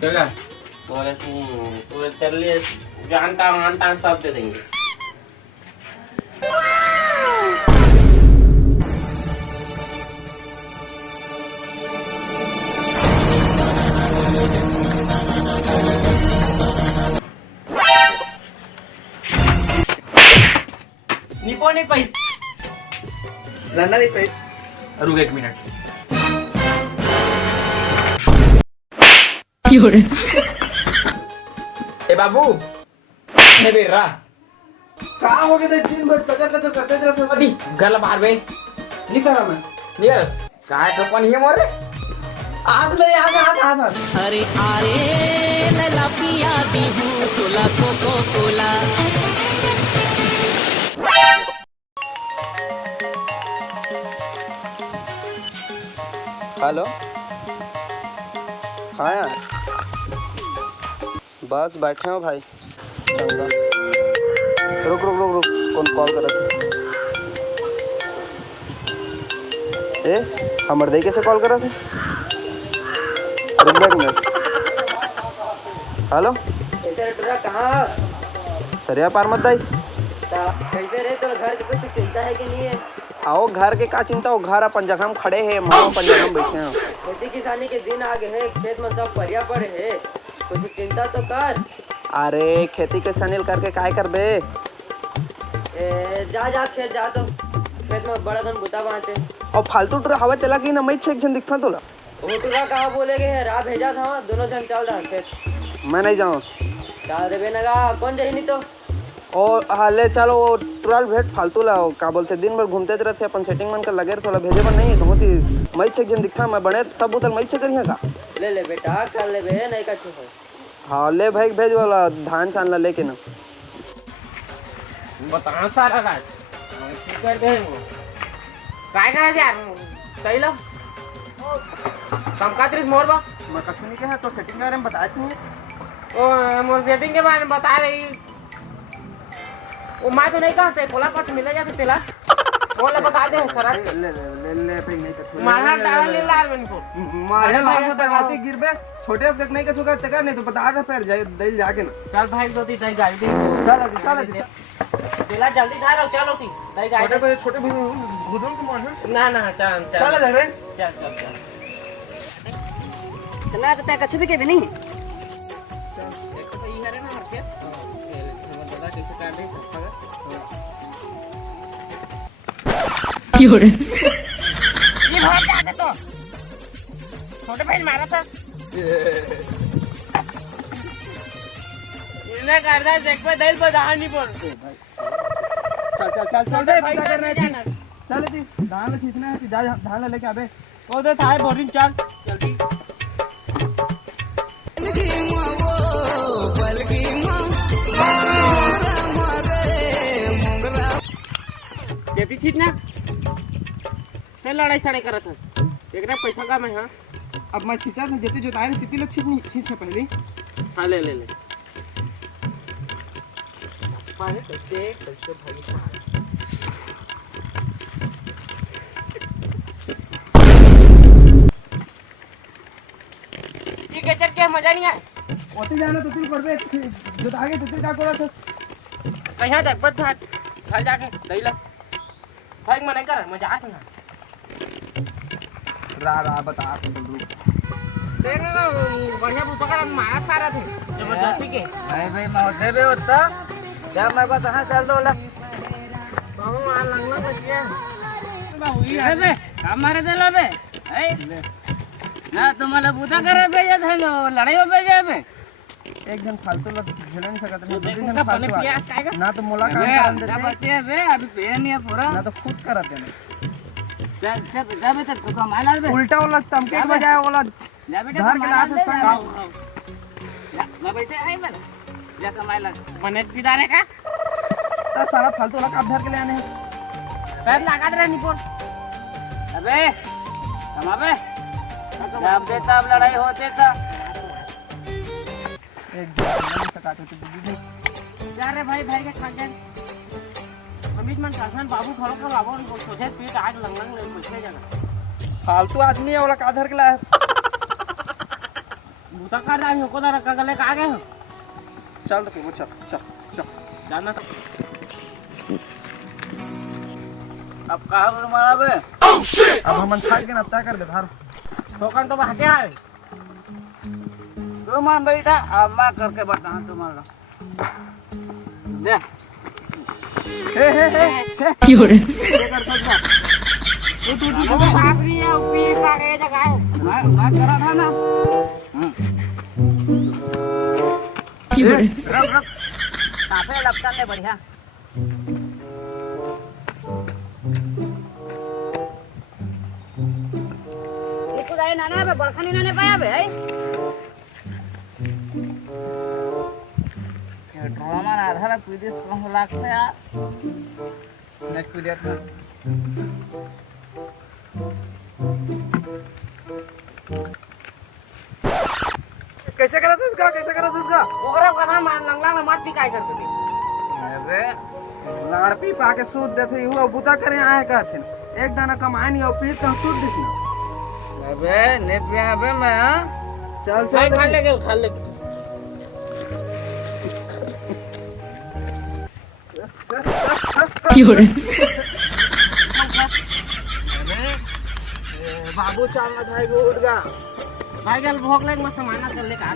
चला तो तेरे लिए जानता मानता सब दे देंगे। निपो नहीं पैसे लड़ना नहीं पैसे। रुक एक मिनट। ए बाबू ए बेरा कहाँ हो गए थे दिन भर कचर कचर करते रहते हो। अभी गला बाहर बे नहीं करा मैं निकल काय तो पानी है मोरे आज ले आज अरे अरे लला पिया दी हूँ तोला कोको कोला। हेलो हाँ यार बस बैठे हो भाई। चंगा रुक रुक रुक रुक कौन कॉल कर रहा था? ए हमर दे कैसे कॉल कर रहा था? रुक एक मिनट। हेलो कैसे रे कहाँ? सरिया पार मत दाई। कैसे रे तो घर की कुछ चिंता है कि नहीं है? आओ घर के का चिंता हो, घर अपन जगह में खड़े हैं, माँ अपन जगह में बैठे हैं। खेती किसानी के दिन आ गए हैं, खेत में सब परिया पड़े है, कुछ चिंता तो कर। अरे खेती किसानी करके काय कर बे? जा खेत जा तो खेत में बड़ा धन बुता बांटे और फालतू टूरा हवा चला कि ना मैं छे एक जन दिखता तोला। वो टूरा कहाँ बोलेगे है, राह भेजा था दोनों जन चल रहा खेत। मैं नहीं जाऊँ। चल रे बेनगा कौन जाही नहीं तो। और हाले चलो वो टुराल भेंट फालतू ला का बोलते दिन भर घूमते रहते अपन सेटिंग मन कर लगे थोड़ा भेजे पर नहीं होती मैं छे जन दिखता मैं बड़े सब उधर मैं छे करिए का ले बेटा कर ले बे नहीं कछु है। हाँ ले भाई भेज वाला धान सान ला लेके ना बता सारा राज कर दे काय काय यार सही लो कम का त्रिस मोर बा मैं कछु नहीं कहा तो सेटिंग के बारे में बताया थी। ओ मोर सेटिंग के बारे में बता रही वो मैं तो नहीं कहते कोला कट मिले जाते तेला बोले बता दे सरा ले भाई नहीं कछु मारना डाल ले लाल बन को मारे मार पे बर्बादी गिर बे छोटे तक नहीं कछु का तक नहीं तो बता दे फिर जाए दिल जाके ना चल भाई दो ती दई गाड़ी दे चल तेला जल्दी जा रहा चलो ती दई गाड़ी छोटे भाई गुदम के मार ना ना चल चल रे चल चला तो कछु भी के भी नहीं ये भाग जाते तो छोटे भाई मारा था इन्हें करना देख पे दिल पर धान नहीं पड़ चल भाई करना है चल दी धान खींचना है जा धान लेके आबे वो तो थाए बोरिंग चल जल्दी खेती छीटना फिर लड़ाई सड़ाई करत है देखना पैसा का मैं। हाँ अब मैं खींचा था जितनी जोताई थी तितली लोग खींच पहले। हाँ ले ये केचर के मजा नहीं आया ओते जाना तो तिल पड़बे जोताई के तितली का कोड़ा था कहीं देख बस घर जाके दई ला भाई मैं नहीं कर मजाक ना रा बता तो बोल देखना बढ़िया पुस्तक मारा सारा थे जबरदस्ती के अरे भाई मैं होते बे होता जब मैं को कहां चल दो ला बहु आ लंगला बचिया हुई है बे काम मारे दे ला बे ए ना तुम्हारा बुता करे भेजे थे नो लड़ाई में भेजे बे एक जन फालतू लोग झेल नहीं सकते ना दो देखो जन पहले फालतू प्याज खाएगा ना तो मोला काम करन क्या देते बच्चे बे अभी पे नहीं है पूरा ना तो खुद करते हैं जब जब तक तो कमाना बे उल्टा वाला तमके के बजाय वाला जा बेटा धार के लात संग मैं बैठे आई बे जा कमाइला बने पिदारे का ता सारा फालतू वाला काम धर के ले आने पैर लगा दे निपोन अबे कमाबे जब देता अब लड़ाई होते था एक जन सकाते तो दीदी जा रे भाई के खा गए अमित मन शासन बाबू खड़ो कर लागो सोचे पीट आज लंगलंग ले पूछे जाना फालतू आदमी है वाला का धर के लाया भूता कर रहा है को दर का गले का गए हो चल तो फिर चल चल चल जाना तो अब कहाँ करूँ मारा बे अब हम छाड़ के नपता कर दे धार ठोकर तो भागे आए तू मान बैठा अब मैं करके बताऊँ तुम्हारा दे हे क्यों रे वो भाग रही है ऊपर का गए जगह मैं करा था ना क्यों रे रख रख काफे लपटा ले बढ़िया ये तो जाए नाना बे बड़खानी नाने पाया बे है ये ड्रामा ना आधार पीडीएस कौन लागते यार नेक्स्ट पीडीएस कैसे करा था इसका ओकरा कथा मान लंगला ना मत काय करते थे अरे लाड़ पी पाके सूद देथे हुआ बुता करे आए कहथिन एक दाना कमाए नहीं और पी तो सूद दिस ना अबे नेट पे यहाँ पे मैं हाँ चल चाय चल खा लेके खा लेके क्यों रे बाबू चांगा भाई उठ गा भाई गल भोग ले मस्त माना कर ले का